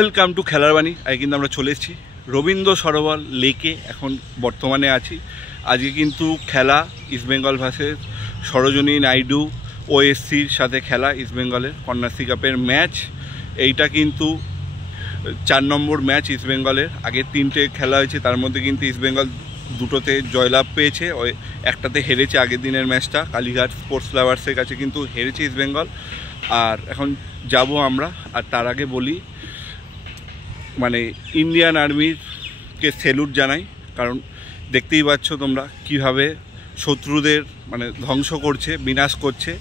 Welcome to খেলার বাণী। আজকে কিন্তু আমরা চলে এসেছি রবীন্দ্র সরোবর লেকে, এখন বর্তমানে আছি। আজকে কিন্তু খেলা ইস্টবেঙ্গল ভার্সেস সরোজিনী নাইডু ওএসসির সাথে খেলা, ইস্টবেঙ্গলের কন্যাশ্রী কাপের ম্যাচ। এইটা কিন্তু 4 নম্বর ম্যাচ ইস্টবেঙ্গলের। আগে 3টে খেলা হয়েছে, তার মধ্যে কিন্তু ইস্টবেঙ্গল দুটোতে জয়লাভ পেয়েছে, ওই একটাতে হেরেছে আগের দিনের ম্যাচটা, কালীঘাট স্পোর্টস লাভার্সের কাছে কিন্তু হেরেছে ইস্টবেঙ্গল। আর এখন যাব আমরা, আর তার আগে বলি মানে ইন্ডিয়ান আর্মিকে স্যালুট জানাই, কারণ দেখতেই পাচ্ছ তোমরা কিভাবে শত্রুদের মানে ধ্বংস করছে, বিনাশ করছে।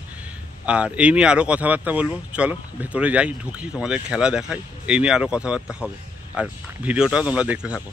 আর এই নিয়ে আরও কথাবার্তা বলবো, চলো ভেতরে যাই, ঢুকি, তোমাদের খেলা দেখাই, এই নিয়ে আরও কথাবার্তা হবে। আর ভিডিওটাও তোমরা দেখতে থাকো।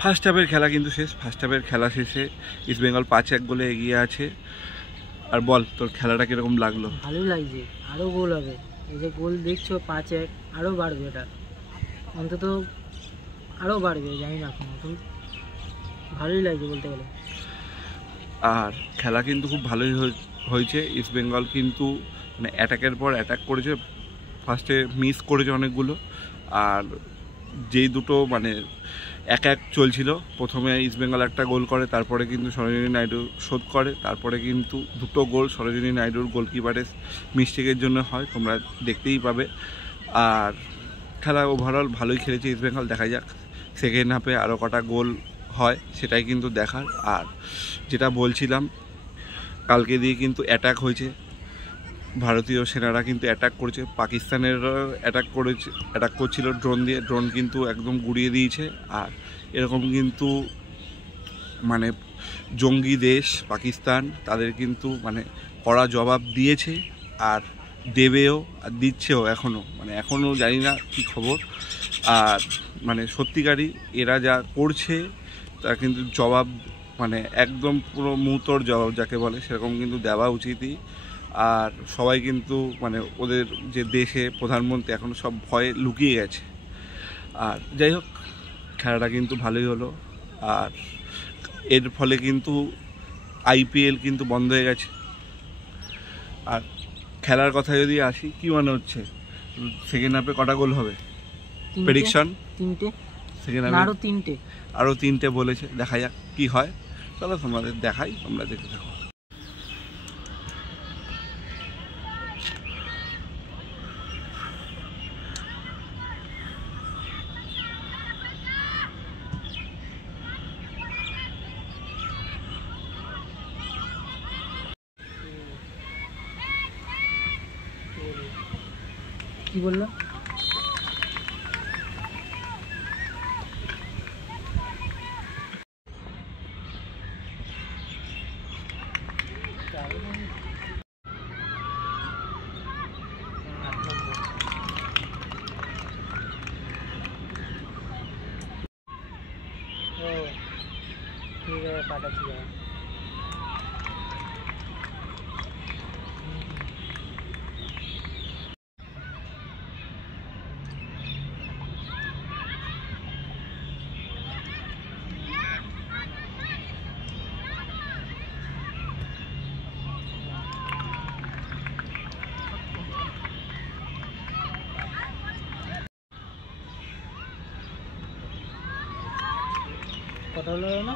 ফার্স্ট হাফের খেলা কিন্তু শেষ। ফার্স্ট হাফের খেলা শেষে ইস্টবেঙ্গল 5-1 গোলে এগিয়ে আছে। আর বল, তোর খেলাটা কীরকম লাগলো? ভালোই লাগছে, আরও গোল হবে। এই যে গোল দেখছো 5-1, আরও বাড়বে, এটা অন্তত আরও বাড়বে, জানি না এখন। এখন ভালোই লাগছে বলতে গেলে। আর খেলা কিন্তু খুব ভালোই হয়েছে। ইস্টবেঙ্গল কিন্তু মানে অ্যাটাকের পর অ্যাটাক করেছে, ফার্স্টে মিস করেছে অনেকগুলো। আর যেই দুটো মানে এক চলছিল, প্রথমে ইস্টবেঙ্গল একটা গোল করে, তারপরে কিন্তু সরোজিনী নাইডু শোধ করে, তারপরে কিন্তু দুটো গোল সরোজিনী নাইডুর গোলকিপারের মিস্টেকের জন্য হয়, তোমরা দেখতেই পাবে। আর খেলা ওভারঅল ভালোই খেলেছে ইস্টবেঙ্গল। দেখা যাক সেকেন্ড হাফে আরও কটা গোল হয়, সেটাই কিন্তু দেখার। আর যেটা বলছিলাম, কালকে দিয়ে কিন্তু অ্যাটাক হয়েছে, ভারতীয় সেনারা কিন্তু অ্যাটাক করেছে, পাকিস্তানের অ্যাটাক করছিল ড্রোন দিয়ে, ড্রোন কিন্তু একদম গুড়িয়ে দিয়েছে। আর এরকম কিন্তু মানে জঙ্গি দেশ পাকিস্তান, তাদের কিন্তু মানে কড়া জবাব দিয়েছে, আর দেবেও, আর দিচ্ছেও এখনও জানি না কী খবর। আর মানে সত্যিকারই এরা যা করছে তা কিন্তু জবাব মানে একদম পুরো মুহূর্তর জবাব যাকে বলে, সেরকম কিন্তু দেওয়া উচিতই। আর সবাই কিন্তু মানে ওদের যে দেশে প্রধানমন্ত্রী এখন সব ভয়ে লুকিয়ে গেছে। আর যাই হোক, খেলাটা কিন্তু ভালোই হলো। আর এর ফলে কিন্তু আইপিএল কিন্তু বন্ধ হয়ে গেছে। আর খেলার কথা যদি আসি, কি মনে হচ্ছে সেকেন্ড হাফে কটা গোল হবে? প্রেডিকশন? 3টে। সেকেন্ড হাফে আরও 3টে বলেছে, দেখা যাক কি হয়। চলো তোমাদের দেখাই, তোমরা দেখতে থাকো। কি বললো? ঠিক আছে, পাঠাচ্ছি। কথা হলো না?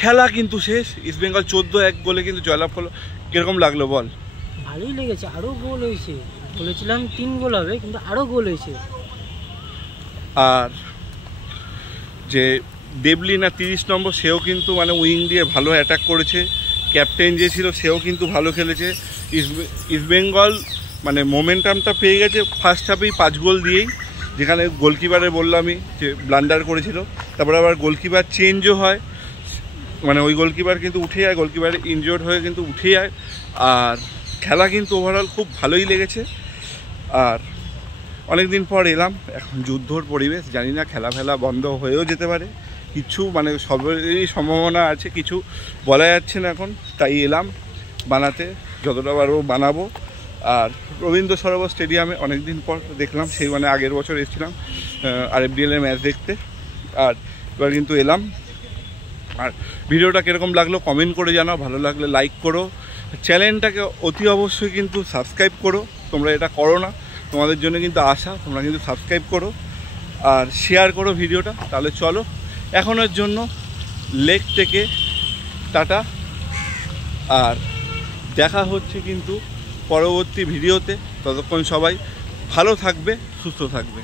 খেলা কিন্তু শেষ, ইস্টবেঙ্গল 14-1 গোলে কিন্তু জয়লাভ করলো। কিরকম লাগলো বল? ভালোই লেগেছে, আরও গোল হয়েছে। বলেছিলাম 3 গোল হবে, কিন্তু আরও গোল হয়েছে। আর যে দেবলিনা 30 নম্বর, সেও কিন্তু মানে উইং দিয়ে ভালো অ্যাটাক করেছে। ক্যাপ্টেন যে ছিল সেও কিন্তু ভালো খেলেছে। ইস্টবেঙ্গল মানে মোমেন্টামটা পেয়ে গেছে ফার্স্ট হাফেই 5 গোল দিয়েই, যেখানে গোলকিপারে বললামই যে ব্লান্ডার করেছিল। তারপরে আবার গোলকিপার চেঞ্জও হয়, মানে ওই গোলকিপার কিন্তু উঠে যায়, গোলকিপার ইনজিওর্ড হয়ে কিন্তু উঠে যায়। আর খেলা কিন্তু ওভারঅল খুব ভালোই লেগেছে। আর অনেক দিন পর এলাম, এখন যুদ্ধর পরিবেশ, জানি না খেলা ফেলা বন্ধ হয়েও যেতে পারে, কিছু মানে সবেরই সম্ভাবনা আছে, কিছু বলা যাচ্ছে না এখন। তাই এলাম বানাতে, যতটা পারবো বানাবো। আর রবীন্দ্র সরোবর স্টেডিয়ামে অনেক দিন পর দেখলাম, সেই মানে আগের বছর এসেছিলাম আরএফডিএলের ম্যাচ দেখতে। আর এবার কিন্তু এলাম। আর ভিডিওটা কীরকম লাগলো কমেন্ট করে জানাও, ভালো লাগলে লাইক করো, চ্যানেলটাকে অতি অবশ্যই কিন্তু সাবস্ক্রাইব করো। তোমরা এটা করো না, তোমাদের জন্য কিন্তু আশা, তোমরা কিন্তু সাবস্ক্রাইব করো আর শেয়ার করো ভিডিওটা। তাহলে চলো এখনের জন্য লেক থেকে টাটা। আর দেখা হচ্ছে কিন্তু পরবর্তী ভিডিওতে। ততক্ষণ সবাই ভালো থাকবে, সুস্থ থাকবে।